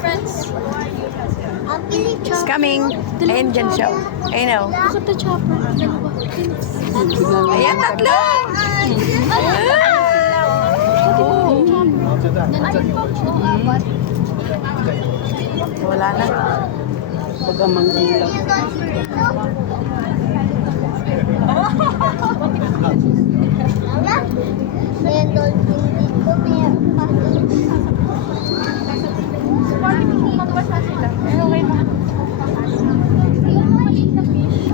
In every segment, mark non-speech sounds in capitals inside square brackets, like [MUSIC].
friends. It's coming. Ayun dyan siya. Ayun o. Bakit the chopper? Ayan, tatlo. Wala na. Pagamang ulam. May dolphin dito, meron pa. Yung maliit na fish.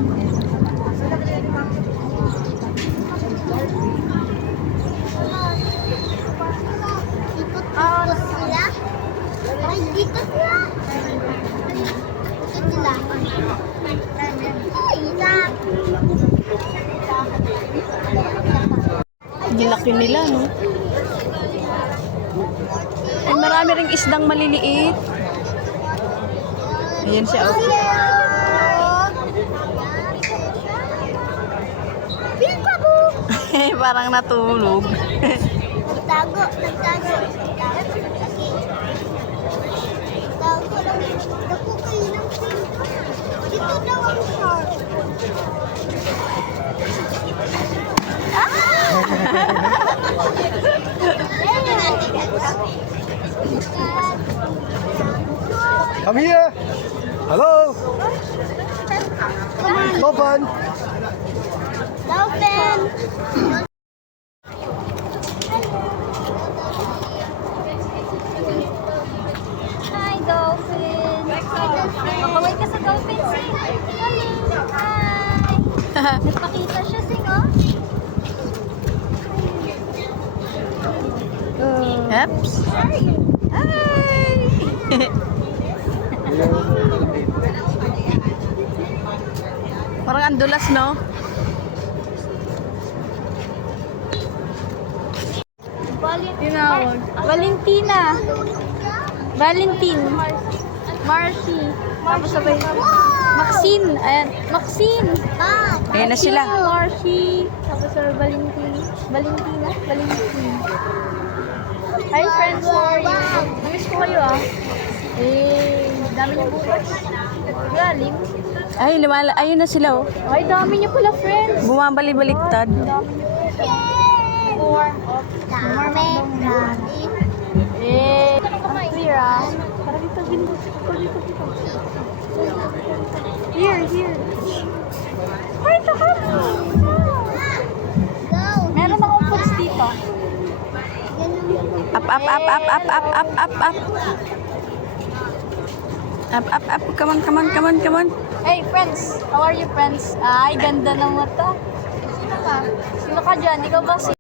Ikot-ikot sila. Ay, dito sila. Dito sila. Ay, isa. Gilaki nila, no? Ay, marami ring isdang maliliit. Ayan siya, oh. [LAUGHS] Parang natulog. Nagtago, Ah. Come here. Hello. Open. Dolphin! Hi, dolphin! Makaway ka sa dolphin, Sing! Hello! Hi! Nagpakita siya, Sing, oh! Oops. Hi! [LAUGHS] Parang ang dulas, no? Tinawag. Valentina. Valentin. Marcy. Tapos sabay. Maxine. Ayan. Maxine. Ah! Ayan na sila. Marcy. Tapos sir Valentin. Valentina. Valentin. Hi friends, how are you? Namiss ko kayo ah. Eh, dami niyo bukas. Galing. Ay, lumala. Ayun na sila, oh. Ay, dami niyo pala friends. Bumabali-baliktad. Dami niyo. Up. Dami! Here, here. Ay. Go! Meron akong foods dito. Up, up, up, up, up, up, up, up, up. Up, up, up. Come on, come on, come on, come on. Hey, friends. How are you, friends? Ay, ganda ng mata. Sino ka? Sino ka dyan? Ikaw ba si